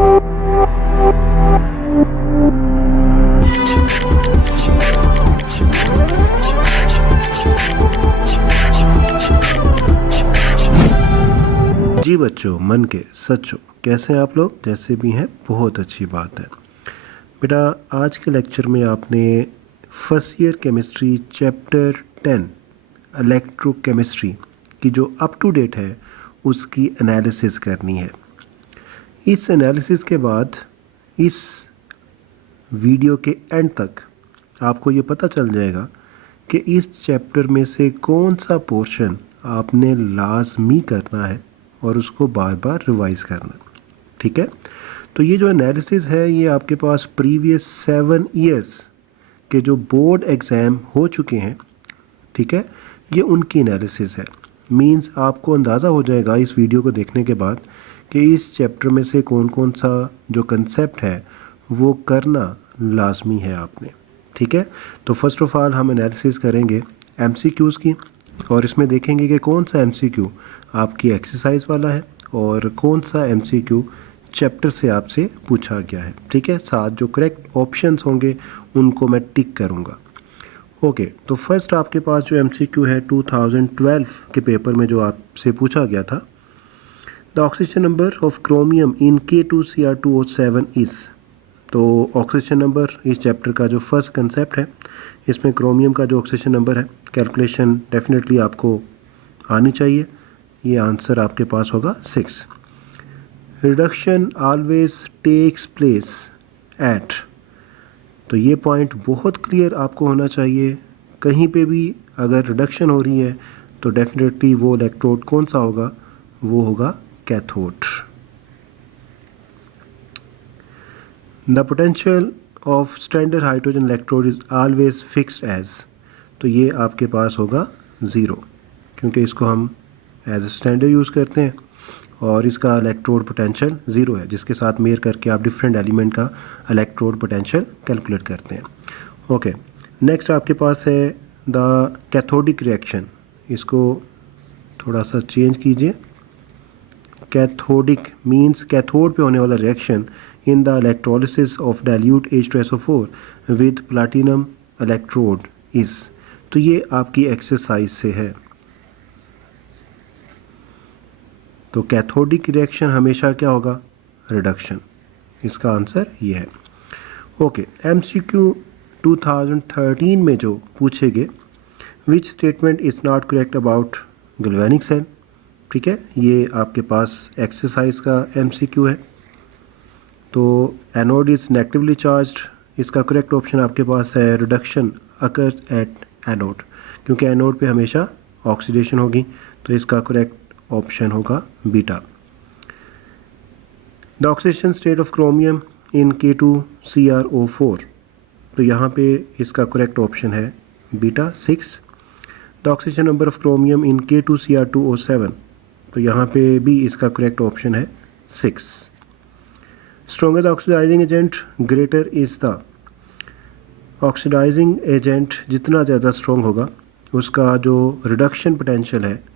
जी बच्चों, मन के सच्चों, कैसे हैं आप लोग? जैसे भी हैं बहुत अच्छी बात है। बेटा, आज के लेक्चर में आपने first year chemistry chapter 10 electrochemistry की जो अप टू डेट है उसकी एनालिसिस करनी है। इस एनालिसिस के बाद इस वीडियो के एंड तक आपको ये पता चल जाएगा कि इस चैप्टर में से कौन सा पोर्शन आपने लाजमी करना है और उसको बार बार रिवाइज करना। ठीक है, तो ये जो एनालिसिस है ये आपके पास प्रीवियस 7 ईयर्स के जो बोर्ड एग्ज़ाम हो चुके हैं, ठीक है, ये उनकी एनालिसिस है। मींस आपको अंदाज़ा हो जाएगा इस वीडियो को देखने के बाद कि इस चैप्टर में से कौन कौन सा जो कंसेप्ट है वो करना लाजमी है आपने। ठीक है, तो फर्स्ट ऑफ ऑल हम एनालिसिस करेंगे MCQs की और इसमें देखेंगे कि कौन सा MCQ आपकी एक्सरसाइज वाला है और कौन सा MCQ चैप्टर से आपसे पूछा गया है। ठीक है, साथ जो करेक्ट ऑप्शंस होंगे उनको मैं टिक करूँगा। ओके, तो फर्स्ट आपके पास जो MCQ है 2012 के पेपर में जो आपसे पूछा गया था, the oxygen number of chromium in K2Cr2O7 is. तो ऑक्सीजन नंबर इस चैप्टर का जो फर्स्ट कंसेप्ट है, इसमें क्रोमियम का जो ऑक्सीजन नंबर है कैलकुलेशन डेफिनेटली आपको आनी चाहिए। ये आंसर आपके पास होगा 6। Reduction always takes place at. तो ये पॉइंट बहुत क्लियर आपको होना चाहिए। कहीं पे भी अगर रिडक्शन हो रही है तो डेफिनेटली वो इलेक्ट्रोड कौन सा होगा? वो होगा cathode. The potential of standard hydrogen electrode is always fixed as. तो ये आपके पास होगा 0, क्योंकि इसको हम एज ए स्टैंडर्ड यूज़ करते हैं और इसका इलेक्ट्रोड पोटेंशियल 0 है, जिसके साथ मेयर करके आप डिफरेंट एलिमेंट का इलेक्ट्रोड पोटेंशियल कैलकुलेट करते हैं। ओके, नेक्स्ट आपके पास है द कैथोडिक रिएक्शन। इसको थोड़ा सा चेंज कीजिए। कैथोडिक मींस कैथोड पे होने वाला reaction in the electrolysis of dilute H2SO4 with platinum electrode is. तो ये आपकी एक्सरसाइज से है। तो कैथोडिक रिएक्शन हमेशा क्या होगा? रिडक्शन। इसका आंसर ये है। ओके, MCQ 2013 में जो पूछेंगे, which statement is not correct about galvanic cell. ठीक है, ये आपके पास एक्सरसाइज का MCQ है। तो एनोड इज नेगेटिवली चार्ज्ड, इसका करेक्ट ऑप्शन आपके पास है रिडक्शन अकर्स एट एनोड, क्योंकि एनोड पे हमेशा ऑक्सीडेशन होगी। तो इसका करेक्ट ऑप्शन होगा beta. The oxidation state of chromium in K2Cr4। तो यहाँ पे इसका करेक्ट ऑप्शन है beta 6। The oxygen number of chromium in K2Cr2O7। तो यहाँ पे भी इसका करेक्ट ऑप्शन है 6। Stronger the oxidising agent greater is the. Oxidising agent जितना ज़्यादा स्ट्रॉन्ग होगा उसका जो रिडक्शन पोटेंशियल है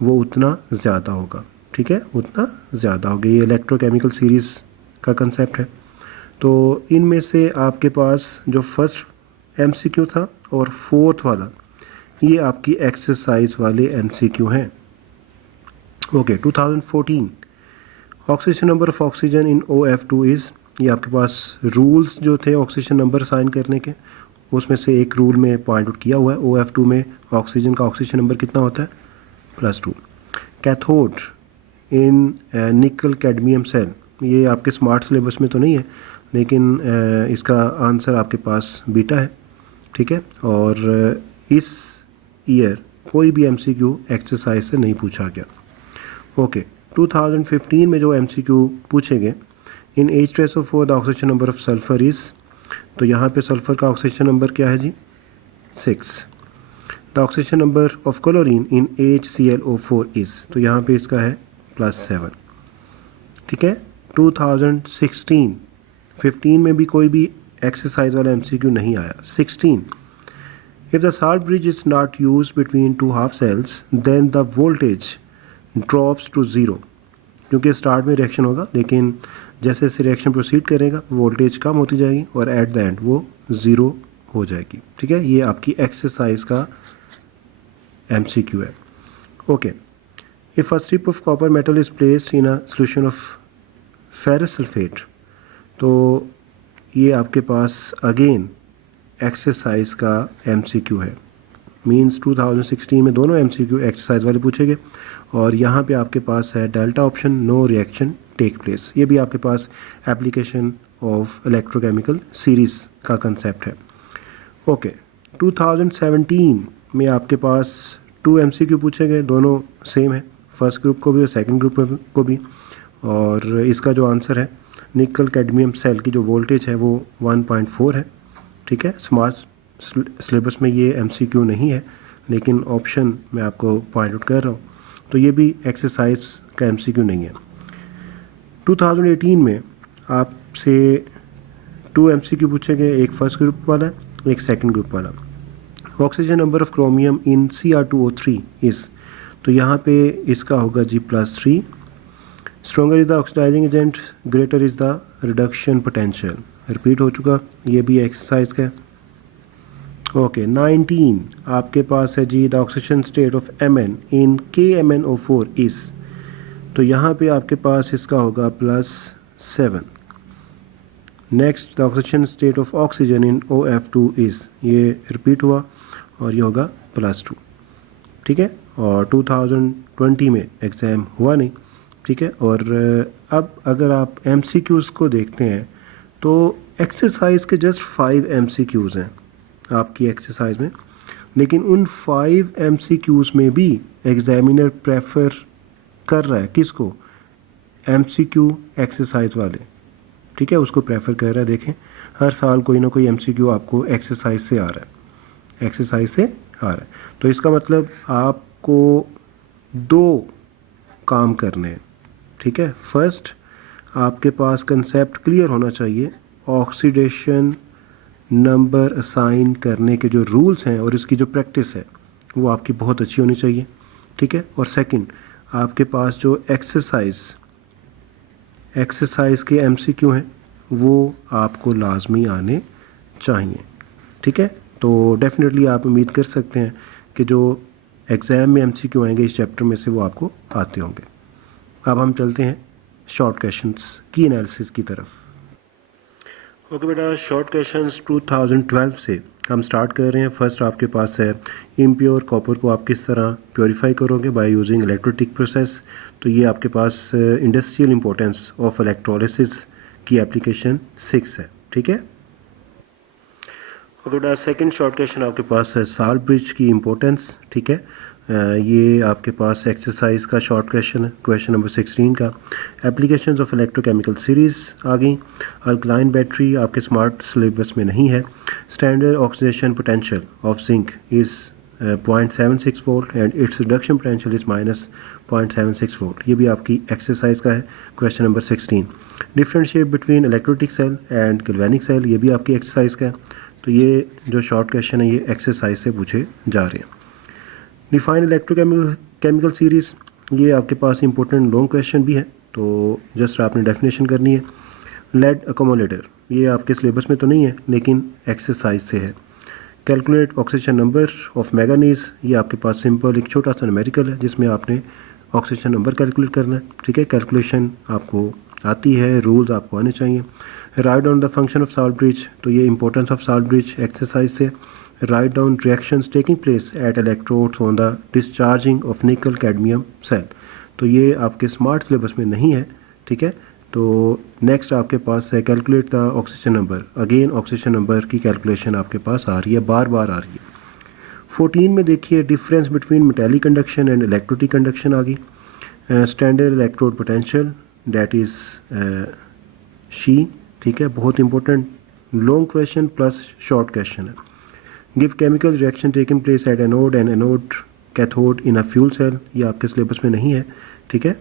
वो उतना ज़्यादा होगा। ठीक है, उतना ज़्यादा होगा। ये इलेक्ट्रोकेमिकल सीरीज़ का कंसेप्ट है। तो इनमें से आपके पास जो फर्स्ट MCQ था और फोर्थ वाला ये आपकी एक्सरसाइज वाले MCQ हैं। Okay, 2014 oxygen number of oxygen in OF2 is. ये आपके पास रूल्स जो थे ऑक्सीजन नंबर साइन करने के, उसमें से एक रूल में पॉइंट आउट किया हुआ है। OF2 में ऑक्सीजन का ऑक्सीजन नंबर कितना होता है? +2। कैथोड इन निकल कैडमियम सेल, ये आपके स्मार्ट सिलेबस में तो नहीं है, लेकिन इसका आंसर आपके पास बीटा है। ठीक है, और इस ईयर कोई भी MCQ एक्सरसाइज से नहीं पूछा गया। ओके, 2015 में जो MCQ पूछेंगे, इन H2SO4 the oxygen number of sulphur is. तो यहाँ पे सल्फर का ऑक्सीजन नंबर क्या है जी? 6। The oxygen number of chlorine in HClO4 is. तो यहाँ पे इसका है +7। ठीक है, 2015 में भी कोई भी एक्सरसाइज वाला MCQ नहीं आया। 16 if the salt bridge is not use between two half cells then the voltage drops to 0। क्योंकि स्टार्ट में रिएक्शन होगा, लेकिन जैसे जैसे रिएक्शन प्रोसीड करेगा वोल्टेज कम होती जाएगी और एट द एंड वो ज़ीरो हो जाएगी। ठीक है, ये आपकी एक्सरसाइज का MCQ है। Okay, if a strip of copper metal is placed in a solution of ferrous sulphate, तो ये आपके पास अगेन एक्सरसाइज का MCQ है। मींस 2016 में दोनों MCQ एक्सरसाइज वाले पूछे गए और यहाँ पे आपके पास है delta option, no reaction take place. ये भी आपके पास एप्लीकेशन ऑफ इलेक्ट्रोकेमिकल सीरीज का कंसेप्ट है। ओके, 2017 में आपके पास 2 MCQ पूछे गए, दोनों सेम है, फर्स्ट ग्रुप को भी और सेकंड ग्रुप को भी। और इसका जो आंसर है, निकल कैडमियम सेल की जो वोल्टेज है वो 1.4 है। ठीक है, स्मार्ट सिलेबस में ये MCQ नहीं है, लेकिन ऑप्शन मैं आपको पॉइंट आउट कर रहा हूँ, तो ये भी एक्सरसाइज का MCQ नहीं है। 2018 में आपसे 2 MCQ पूछे गए, एक फर्स्ट ग्रुप वाला, एक सेकंड ग्रुप वाला। Oxygen number of chromium in Cr2O3 is, तो यहाँ पे इसका होगा G+3। Stronger is the oxidising agent, greater is the reduction potential. Repeat हो चुका, ये भी एक्सरसाइज का है। ओके, 19 आपके पास है जी, the oxygen state of Mn in KMnO4 is, तो यहाँ पे आपके पास इसका होगा +7। Next, the oxygen state of oxygen in OF2 is, ये रिपीट हुआ और ये होगा +2। ठीक है, और 2020 में एग्ज़ाम हुआ नहीं। ठीक है, और अब अगर आप MCQs को देखते हैं तो एक्सरसाइज के जस्ट 5 MCQs हैं आपकी एक्सरसाइज में, लेकिन उन 5 MCQs में भी एग्जामिनर प्रेफर कर रहा है किसको, MCQ एक्सरसाइज वाले। ठीक है, उसको प्रेफर कर रहा है। देखें, हर साल कोई ना कोई MCQ आपको एक्सरसाइज से आ रहा है, एक्सरसाइज से आ रहा है। तो इसका मतलब आपको 2 काम करने हैं। ठीक है, फर्स्ट, आपके पास कंसेप्ट क्लियर होना चाहिए, ऑक्सीडेशन नंबर असाइन करने के जो रूल्स हैं और इसकी जो प्रैक्टिस है वो आपकी बहुत अच्छी होनी चाहिए। ठीक है, और सेकंड, आपके पास जो एक्सरसाइज के MCQ हैं वो आपको लाजमी आने चाहिए। ठीक है, तो डेफिनेटली आप उम्मीद कर सकते हैं कि जो एग्ज़ाम में MCQ आएंगे इस चैप्टर में से वो आपको आते होंगे। अब हम चलते हैं शॉर्ट क्वेश्चंस की एनालिसिस की तरफ। ओके बेटा, शॉर्ट क्वेश्चंस 2012 से हम स्टार्ट कर रहे हैं। फर्स्ट आपके पास है, इम्प्योर कॉपर को आप किस तरह प्योरीफाई करोगे बाय यूजिंग इलेक्ट्रोलिटिक प्रोसेस। तो ये आपके पास इंडस्ट्रियल इंपॉर्टेंस ऑफ इलेक्ट्रोलिसिस की एप्लीकेशन 6 है। ठीक है, और बेटा सेकंड शॉर्ट क्वेश्चन आपके पास है, साल्ट ब्रिज की इम्पोर्टेंस। ठीक है, ये आपके पास एक्सरसाइज का शॉर्ट क्वेश्चन है, क्वेश्चन नंबर 16 का। एप्लीकेशंस ऑफ इलेक्ट्रोकेमिकल सीरीज आ गई। अल्कलाइन बैटरी आपके स्मार्ट सिलेबस में नहीं है। Standard oxidation potential of zinc is 0.76 volt and its reduction potential is -0.76 volt. ये भी आपकी एक्सरसाइज का है, question number 16। Differentiate between electrolytic cell and galvanic cell, ये भी आपकी एक्सरसाइज का है। तो ये जो शॉर्ट क्वेश्चन है ये एक्सरसाइज से पूछे जा रहे हैं। डिफाइन इलेक्ट्रोकेमिकल सीरीज़, ये आपके पास इंपॉर्टेंट लॉन्ग क्वेश्चन भी है, तो जस्ट आपने डेफिनेशन करनी है। लेड अकोमोलेटर, ये आपके सिलेबस में तो नहीं है लेकिन एक्सरसाइज से है। Calculate oxygen number of manganese, ये आपके पास सिंपल एक छोटा सा न्यूमेरिकल है जिसमें आपने ऑक्सीजन नंबर कैलकुलेट करना है। ठीक है, कैलकुलेशन आपको आती है, रूल्स आपको आने चाहिए। Write down the function of salt bridge, तो ये importance of salt bridge exercise से। Write down reactions taking place at electrodes on the discharging of nickel cadmium cell, तो ये आपके स्मार्ट सिलेबस में नहीं है। ठीक है, तो नेक्स्ट आपके पास है calculate the oxygen number. Again oxygen number की कैलकुलेशन आपके पास आ रही है, बार बार आ रही है। 14 में देखिए, difference between metallic conduction and electrolytic conduction आ गई। Standard electrode potential that is she. ठीक है, बहुत important long question plus short question है। Give chemical reaction taking place at anode and anode cathode in a fuel cell, ये आपके syllabus में नहीं है। ठीक है,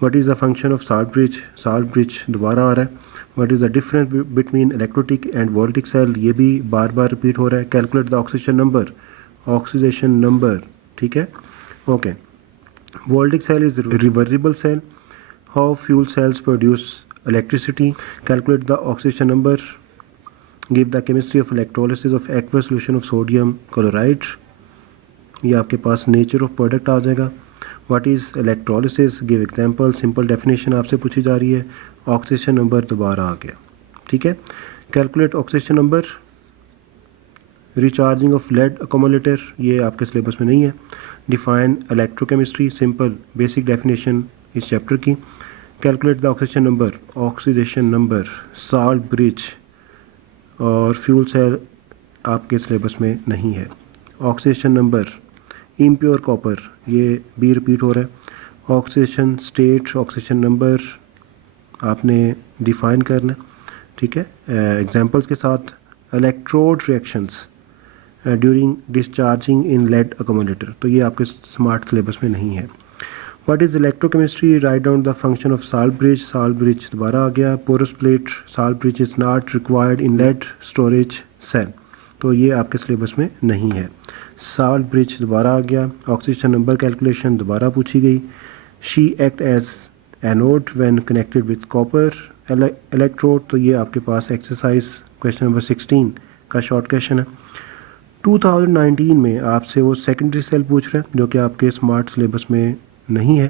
what is the function of salt bridge, salt bridge दोबारा आ रहा है। What is the difference between electrolytic and voltaic cell, ये भी बार बार रिपीट हो रहा है। Calculate the oxygen number, oxidation number. ठीक है, okay. Voltaic cell is reversible cell, how fuel cells produce electricity, calculate the oxygen number, give the chemistry of electrolysis of aqueous solution of sodium chloride, ये आपके पास nature of product आ जाएगा। What is electrolysis, give example, simple definition आपसे पूछी जा रही है। ऑक्सीजन नंबर दोबारा आ गया, ठीक है। Calculate oxygen number, recharging of lead accumulator, ये आपके सिलेबस में नहीं है। Define electrochemistry, simple basic definition इस चैप्टर की। Calculate the oxygen number, oxidation number, salt bridge और फ्यूल सेल आपके सिलेबस में नहीं है। ऑक्सीडेशन नंबर, इम्प्योर कॉपर, ये भी रिपीट हो रहा है। ऑक्सीडेशन स्टेट, ऑक्सीडेशन नंबर आपने डिफाइन करना, ठीक है, एग्जांपल्स के साथ। Electrode reactions during discharging in lead accumulator, तो ये आपके स्मार्ट सिलेबस में नहीं है। What is electrochemistry, write down the function of salt bridge दोबारा आ गया। Porous plate, salt bridge is not required in lead storage cell, तो ये आपके सिलेबस में नहीं है। साल्ट ब्रिज दोबारा आ गया। ऑक्सीजन नंबर कैलकुलेशन दोबारा पूछी गई। She act as anode when connected with copper electrode, तो ये आपके पास एक्सरसाइज क्वेश्चन नंबर 16 का शॉर्ट क्वेश्चन है। 2019 में आपसे वो सेकेंडरी सेल पूछ रहे हैं जो कि आपके स्मार्ट सिलेबस में नहीं है।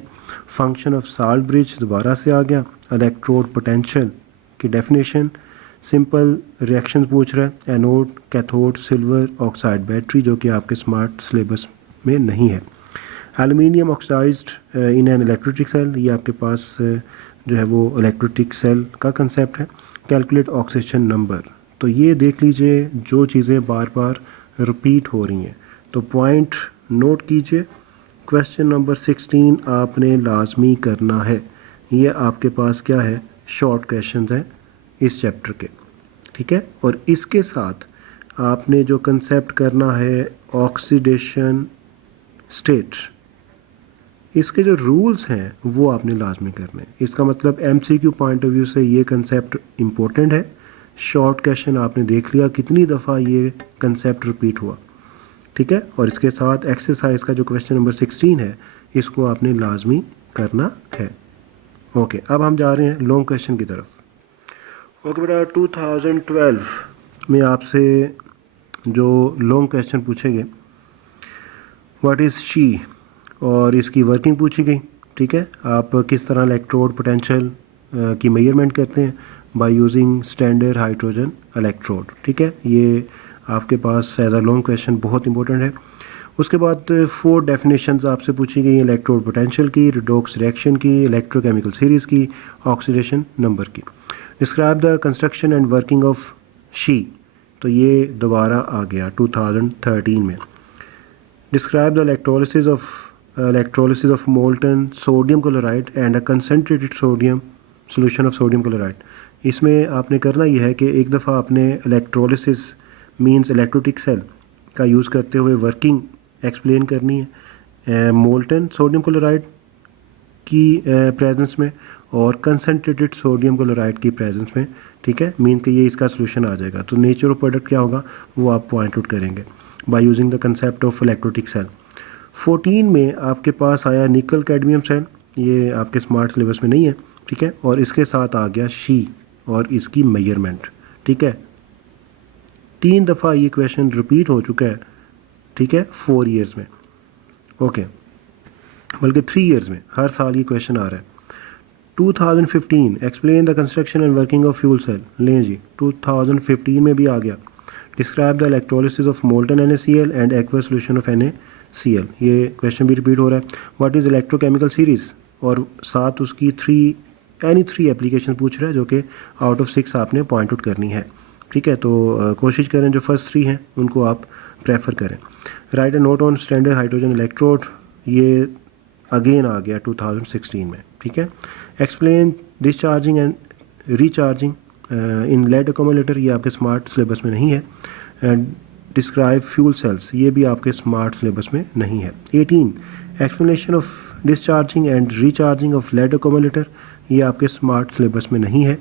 फंक्शन ऑफ साल्ट ब्रिज दोबारा से आ गया। इलेक्ट्रोड पोटेंशियल की डेफिनेशन, सिंपल रिएक्शन पूछ रहा है। Anode, cathode, silver oxide battery, जो कि आपके स्मार्ट सिलेबस में नहीं है। Aluminium oxidised in an electrolytic cell, ये आपके पास जो है वो इलेक्ट्रोलिटिक सेल का कंसेप्ट है। कैलकुलेट ऑक्सीजन नंबर, तो ये देख लीजिए जो चीज़ें बार बार रिपीट हो रही हैं, तो पॉइंट नोट कीजिए। क्वेश्चन नंबर 16 आपने लाजमी करना है। ये आपके पास क्या है, शॉर्ट क्वेश्चंस हैं इस चैप्टर के, ठीक है। और इसके साथ आपने जो कंसेप्ट करना है ऑक्सीडेशन स्टेट, इसके जो रूल्स हैं वो आपने लाजमी करने हैं। इसका मतलब एमसीक्यू पॉइंट ऑफ व्यू से ये कंसेप्ट इम्पोर्टेंट है। शॉर्ट क्वेश्चन आपने देख लिया कितनी दफ़ा ये कंसेप्ट रिपीट हुआ, ठीक है। और इसके साथ एक्सरसाइज का जो क्वेश्चन नंबर 16 है इसको आपने लाजमी करना है। ओके, अब हम जा रहे हैं लॉन्ग क्वेश्चन की तरफ। ओके बेटा, 2012 में आपसे जो लॉन्ग क्वेश्चन पूछेंगे, व्हाट इज़ शी, और इसकी वर्किंग पूछी गई, ठीक है। आप किस तरह इलेक्ट्रोड पोटेंशियल की मेजरमेंट करते हैं, by using standard hydrogen electrode, ठीक है। ये आपके पास एज अ लॉन्ग क्वेश्चन बहुत इंपॉर्टेंट है। उसके बाद 4 डेफिनेशंस आपसे पूछी गई, इलेक्ट्रोड पोटेंशियल की, रिडॉक्स रिएक्शन की, इलेक्ट्रोकेमिकल सीरीज़ की, ऑक्सीडेशन नंबर की। Describe the construction and working of she, तो ये दोबारा आ गया 2013 में। Describe the electrolysis of molten sodium chloride and a concentrated sodium solution of sodium chloride. इसमें आपने करना यह है कि एक दफ़ा आपने इलेक्ट्रोलिसिस मींस इलेक्ट्रोलिटिक सेल का यूज़ करते हुए वर्किंग एक्सप्लेन करनी है मोल्टन सोडियम क्लोराइड की प्रेजेंस में और कंसनट्रेटेड सोडियम क्लोराइड की प्रेजेंस में, ठीक है। मीन कि ये इसका सोल्यूशन आ जाएगा। तो नेचर ऑफ प्रोडक्ट क्या होगा वो आप पॉइंट आउट करेंगे by using the concept of electrolytic cell. 14 में आपके पास आया निकल कैडमियम सेल, ये आपके स्मार्ट सिलेबस में नहीं है, ठीक है। और इसके साथ आ गया शी और इसकी मेजरमेंट, ठीक है। 3 दफ़ा ये क्वेश्चन रिपीट हो चुका है, ठीक है, 4 ईयर्स में, ओके, बल्कि 3 ईयर्स में हर साल ये क्वेश्चन आ रहा है। 2015 explain the construction and working of fuel cell, लें जी 2015 में भी आ गया। Describe the electrolysis of molten NaCl and aqueous solution of NaCl, ये क्वेश्चन भी रिपीट हो रहा है। व्हाट इज़ इलेक्ट्रोकेमिकल सीरीज़, और साथ उसकी 3 एप्लीकेशन पूछ रहा है जो कि आउट ऑफ 6 आपने पॉइंट आउट करनी है, ठीक है। तो कोशिश करें जो फर्स्ट 3 हैं उनको आप प्रेफर करें। Write a note on standard hydrogen electrode, ये अगेन आ गया 2016 में, ठीक है। Explain discharging and recharging in lead accumulator, ये आपके स्मार्ट सिलेबस में नहीं है। एंड डिस्क्राइब फ्यूल सेल्स, ये भी आपके स्मार्ट सिलेबस में नहीं है। 18 explanation of discharging and recharging of lead accumulator, ये आपके स्मार्ट सिलेबस में नहीं है।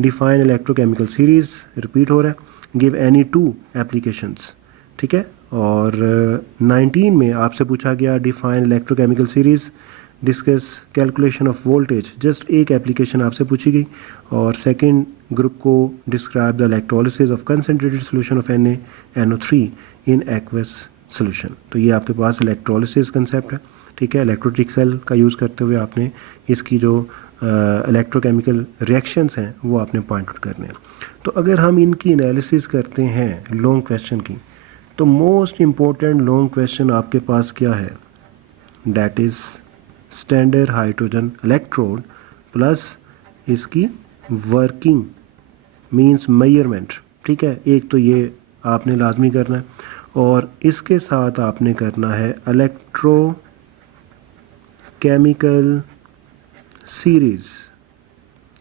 डिफाइन इलेक्ट्रोकेमिकल सीरीज़ रिपीट हो रहा है। गिव एनी 2 एप्लीकेशंस, ठीक है। और 19 में आपसे पूछा गया define electrochemical series discuss calculation of voltage, just एक एप्लीकेशन आपसे पूछी गई। और सेकंड ग्रुप को describe the electrolysis of concentrated solution of NaNO3 in aqueous solution. तो ये आपके पास इलेक्ट्रोलिसिस कंसेप्ट है, ठीक है। इलेक्ट्रोलिटिक सेल का यूज़ करते हुए आपने इसकी जो इलेक्ट्रोकेमिकल रिएक्शंस हैं वो आपने पॉइंट आउट करने हैं। तो अगर हम इनकी एनालिसिस करते हैं लॉन्ग क्वेश्चन की, तो मोस्ट इम्पोर्टेंट लॉन्ग क्वेश्चन आपके पास क्या है, that is standard hydrogen electrode plus इसकी वर्किंग मींस मेजरमेंट, ठीक है। एक तो ये आपने लाजमी करना है और इसके साथ आपने करना है इलेक्ट्रोकेमिकल सीरीज,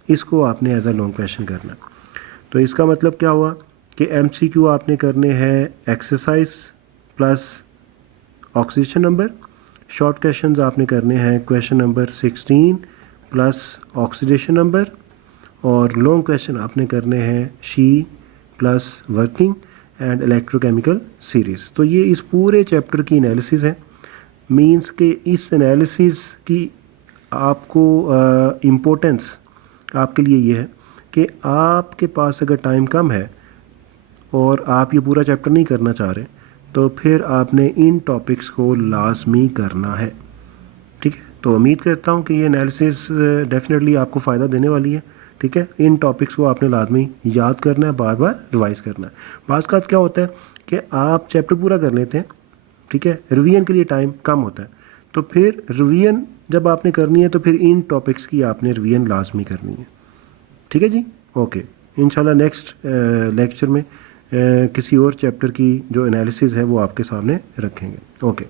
इसको आपने एज अ लॉन्ग क्वेश्चन करना। तो इसका मतलब क्या हुआ कि MCQ आपने करने हैं exercise plus oxygen number, short questions आपने करने हैं question number 16 plus oxidation number, और लॉन्ग क्वेश्चन आपने करने हैं she plus working and electrochemical series. तो ये इस पूरे चैप्टर की एनालिसिस है। मींस के इस एनालिसिस की आपको इम्पोर्टेंस आपके लिए ये है कि आपके पास अगर टाइम कम है और आप ये पूरा चैप्टर नहीं करना चाह रहे, तो फिर आपने इन टॉपिक्स को लाजमी करना है, ठीक है। तो उम्मीद करता हूँ कि ये एनालिसिस डेफिनेटली आपको फ़ायदा देने वाली है, ठीक है। इन टॉपिक्स को आपने लाजमी याद करना है, बार बार रिवाइज करना है। बाज़ का क्या होता है कि आप चैप्टर पूरा कर लेते हैं, ठीक है, रिवीजन के लिए टाइम कम होता है, तो फिर रिवीजन जब आपने करनी है तो फिर इन टॉपिक्स की आपने रिवीजन लाजमी करनी है, ठीक है जी। ओके, इंशाल्लाह नेक्स्ट लेक्चर में किसी और चैप्टर की जो एनालिसिस है वो आपके सामने रखेंगे। ओके।